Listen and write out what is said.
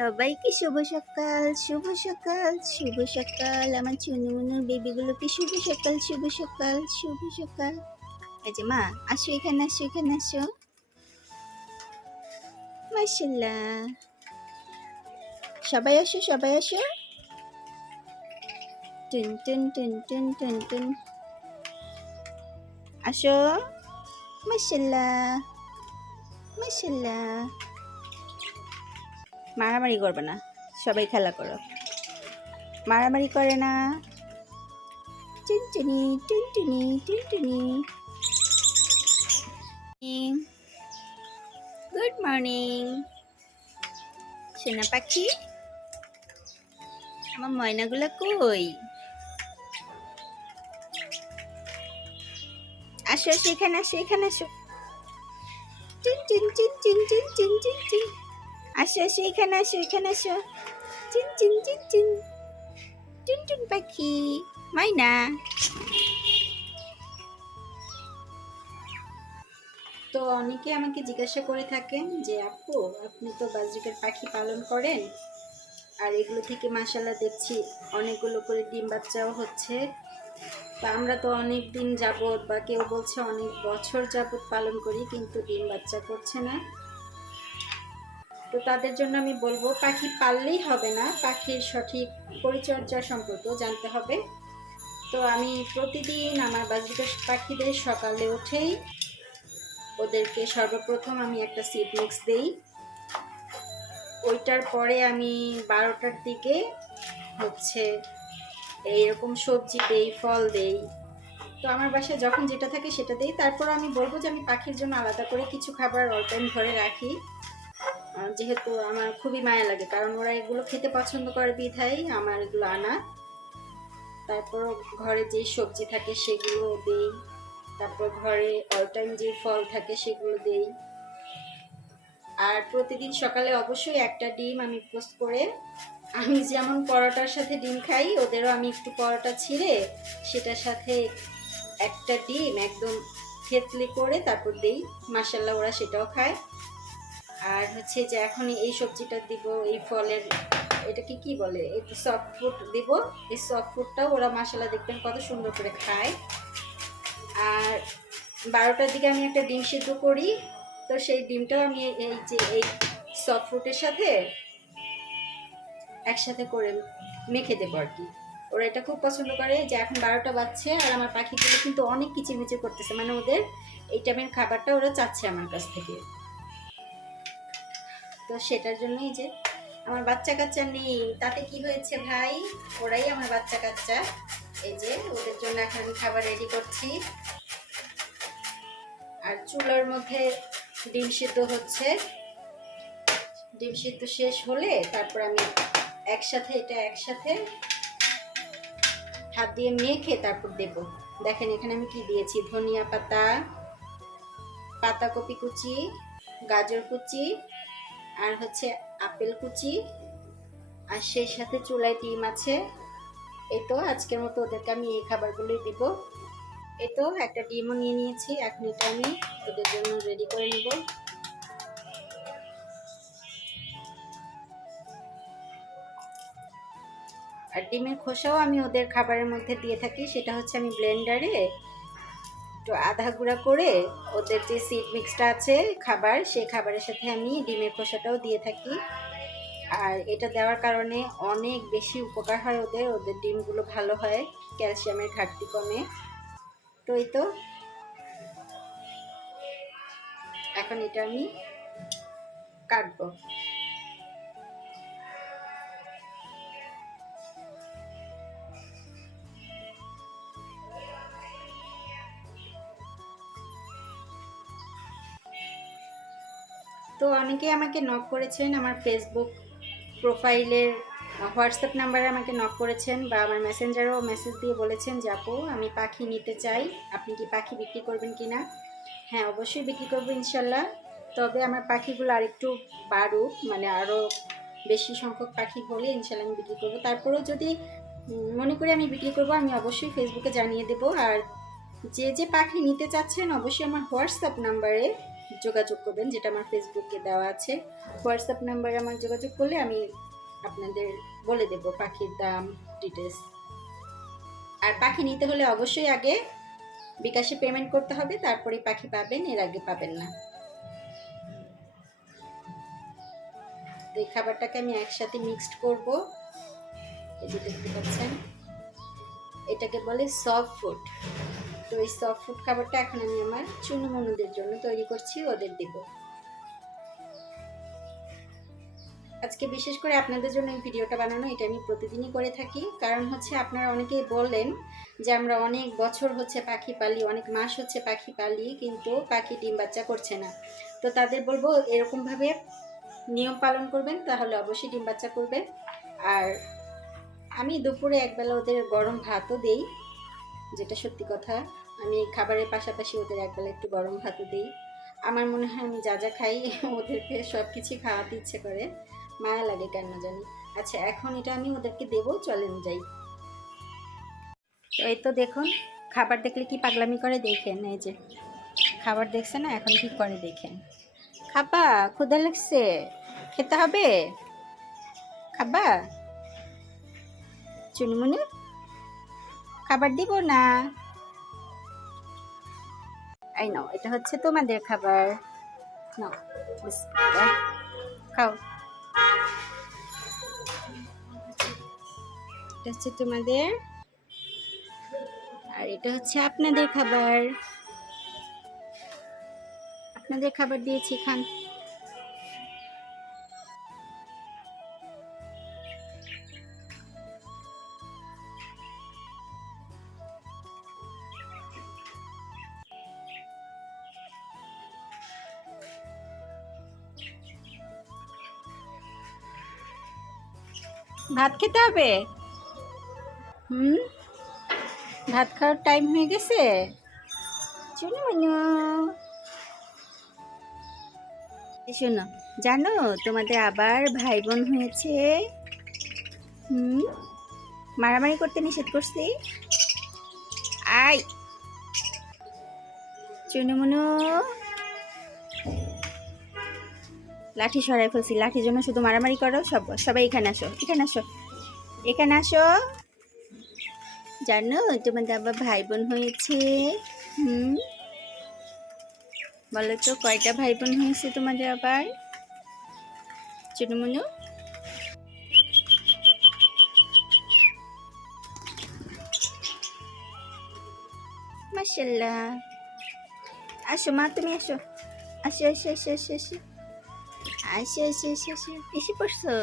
সবাইকে শুভ সকাল, শুভ সকাল, শুভ সকাল। আমার চুনুমুনুর বেবিগুলোকে শুভ সকাল, শুভ সকাল, শুভ সকাল। এই যে মা, আসো এখানে, আসো এখানে, আসো। মাশাল্লাহ, সবাই আসো, সবাই আসো। টুন টুন টুন টুন টুন টুন, আসো। মাশাল্লাহ, মাশাল্লাহ। মারামারি করবে না, সবাই খেলা করো। মারামারি করে না। টুনটুনি টুনটুনি টুনটুনি। গুড মর্নিং সোনা পাখি, আমার ময়নাগুলো কই? আসো আসো, এখানে আসো, এখানে আসো। চিন চিন চিন চিন চিন চিন চিন চিন। আসো আসো, এখানে আসো, এখানে আসো। চিন চিন চিন চিন। টুনটুন পাখি, ময়না। তো অনেকে আমাকে জিজ্ঞাসা করে থাকেন যে আপু, আপনি তো বাজরিকার পাখি পালন করেন, আর এগুলো থেকে মাশাআল্লাহ দেখছি অনেকগুলো করে ডিম বাচ্চাও হচ্ছে। তা আমরা তো অনেক দিন যাবত, বা কেউ বলছে অনেক বছর যাবত পালন করি, কিন্তু ডিম বাচ্চা করছে না। তো তাদের জন্য আমি বলবো, পাখি পাললেই হবে না, পাখির সঠিক পরিচর্যা সম্পর্কেও জানতে হবে। তো আমি প্রতিদিন আমার বাজরিকা পাখিদের সকালে উঠেই ওদেরকে সর্বপ্রথম আমি একটা সিড মিক্স দেই। ওইটার পরে আমি 12টার দিকে হচ্ছে এইরকম সবজি দেই, ফল দেই। তো আমার বাসায় যখন যেটা থাকে সেটা দেই। তারপর আমি বলবো যে আমি পাখির জন্য আলাদা করে কিছু খাবার অল টাইম ঘরে রাখি, যেহেতু আমার খুবই মায়া লাগে, কারণ ওরা এগুলো খেতে পছন্দ করে বিধায় আমার এগুলো আনা। তারপর ঘরে যে সবজি থাকে সেগুলো দেই, তারপর ঘরে অল টাইম যে ফল থাকে সেগুলো দেই। আর প্রতিদিন সকালে অবশ্যই একটা ডিম আমি পোস্ট করে, আমি যেমন পরোটার সাথে ডিম খাই, ওদেরও আমি একটু পরোটা ছিঁড়ে সেটার সাথে একটা ডিম একদম থেতলি করে তারপর দেই। মাশাআল্লাহ ওরা সেটাও খায়। আর হচ্ছে যে এখন এই সবজিটা দিব, এই ফলের এটাকে কি বলে, একটু সফট ফুড দিব। এই সফট ফুডটাও ওরা মাশাআল্লাহ দেখবেন কত সুন্দর করে খায়। আর 12টার দিকে আমি একটা ডিম সিদ্ধ করি, তো সেই ডিমটাও আমি এই যে এই সফট ফুডের সাথে একসাথে করে মেখে দেবো আর কি। ওরা এটা খুব পছন্দ করে। যে এখন 12টা বাজছে আর আমার পাখিগুলো কিন্তু অনেক কিচিরমিচির করতেছে, মানে ওদের এই টাইমের খাবারটা ওরা চাচ্ছে আমার কাছ থেকে। তো সেটার জন্যই যে আমার বাচ্চা কাচ্চা নেই, তাতে কি হয়েছে ভাই, ওরাই আমার বাচ্চা কাচ্চা। এই যে ওদের জন্য এখন আমি খাবার রেডি করছি, আর চুলার মধ্যে ডিম সিদ্ধ হচ্ছে। ডিম সিদ্ধ শেষ হলে তারপর আমি একসাথে হাত দিয়ে মেখে তারপর দেব। দেখেন এখানে আমি কি দিয়েছি, ধনিয়া পাতা, পাতাকপি কুচি, গাজর কুচি, আর হচ্ছে আপেল কুচি, আর সেই সাথে চুলায় ডিম আছে। এই তো আজকের মতো ওদেরকে আমি এই খাবারগুলোই দিব। এই তো একটা ডিমও নিয়ে নিয়েছি, এখন এটা আমি ওদের জন্য রেডি করে নেব। আর ডিমের খোসাও আমি ওদের খাবারের মধ্যে দিয়ে থাকি, সেটা হচ্ছে আমি ব্লেন্ডারে একটু আধা গুঁড়া করে ওদের যে সিড মিক্সটা আছে খাবার, সেই খাবারের সাথে আমি ডিমের খোসাটাও দিয়ে থাকি। আর এটা দেওয়ার কারণে অনেক বেশি উপকার হয় ওদের, ওদের ডিমগুলো ভালো হয়, ক্যালসিয়ামের ঘাটতি কমে। তো এই তো এখন এটা আমি কাটবো। তো অনেকে আমাকে নক করেছেন, আমার ফেসবুক প্রোফাইলের হোয়াটসঅ্যাপ নাম্বারে আমাকে নক করেছেন, বা আমার মেসেঞ্জারেও মেসেজ দিয়ে বলেছেন যে আপু আমি পাখি নিতে চাই, আপনি কি পাখি বিক্রি করবেন কি না। হ্যাঁ, অবশ্যই বিক্রি করবো ইনশাল্লাহ। তবে আমার পাখিগুলো আরেকটু বাড়ুক, মানে আরও বেশি সংখ্যক পাখি হলে ইনশাল্লাহ আমি বিক্রি করবো। তারপরেও যদি মনে করি আমি বিক্রি করবো, আমি অবশ্যই ফেসবুকে জানিয়ে দেবো। আর যে যে পাখি নিতে চাচ্ছেন অবশ্যই আমার হোয়াটসঅ্যাপ নাম্বারে যোগাযোগ করবেন, যেটা আমার ফেসবুকে দেওয়া আছে। হোয়াটসঅ্যাপ নাম্বারে আমার যোগাযোগ করলে আমি আপনাদের বলে দেব পাখির দাম, ডিটেলস। আর পাখি নিতে হলে অবশ্যই আগে বিকাশে পেমেন্ট করতে হবে, তারপরে পাখি পাবেন, এর আগে পাবেন না। তো এই খাবারটাকে আমি একসাথে মিক্সড করব। এই যে দেখতে পাচ্ছেন, এটাকে বলে সফট ফুড। তো এই সফট ফুড খাবারটা এখন আমি আমার চুনুমুনুদের জন্য তৈরি করছি, ওদের দেব। আজকে বিশেষ করে আপনাদের জন্য এই ভিডিওটা বানানো, এটা আমি প্রতিদিনই করে থাকি। কারণ হচ্ছে আপনারা অনেকেই বললেন যে আমরা অনেক বছর হচ্ছে পাখি পালি, অনেক মাস হচ্ছে পাখি পালি, কিন্তু পাখি ডিম বাচ্চা করছে না। তো তাদের বলবো এরকমভাবে নিয়ম পালন করবেন, তাহলে অবশ্যই ডিম বাচ্চা করবে। আর আমি দুপুরে একবেলা ওদের গরম ভাতও দেই, যেটা সত্যি কথা। আমি খাবারের পাশাপাশি ওদের একবেলা একটু গরম ভাতও দিই। আমার মনে হয় আমি যা যা খাই ওদেরকে সব কিছুই খাওয়াতে ইচ্ছে করে, মায়া লাগে কেন জানি। আচ্ছা, এখন এটা আমি ওদেরকে দেবো, চলেন যাই। এই তো দেখুন, খাবার দেখলে কি পাগলামি করে দেখেন। এই যে খাবার দেখছে না, এখন কি করে দেখেন। খাবা, ক্ষুধা লাগছে, খেতে হবে, খাবা চুনমুনি, খাবার দিব না। এই নাও, এটা হচ্ছে তোমাদের খাবার, নাও বিসমিল্লাহ, খাও। এটা হচ্ছে তোমাদের, আর এটা হচ্ছে আপনাদের খাবার। আপনাদের খাবার দিয়েছি, খান। ভাত খেতে হবে। ভাত খাওয়ার টাইম হয়ে গেছে। চুনমুনু, শোনো, জানো তোমাদের আবার ভাই বোন হয়েছে। মারামারি করতে নিষেধ করছি। আই চুনমুনু, লাঠি সরাই ফেলছি, লাঠির জন্য শুধু মারামারি করো। সবাই এখানে আসো, এখানে আসো, এখানে আসো। জানো তোমাদের আবার ভাই বোন হয়েছে। বলো তো কয়টা ভাই বোন হয়েছে তোমাদের আবার, চুনমুনু? মাশাআল্লাহ। আসো মা, তুমি আসো, আসো আসো আসো আসো আসো আসো আসো আসো আসো, এসে পড়ছো।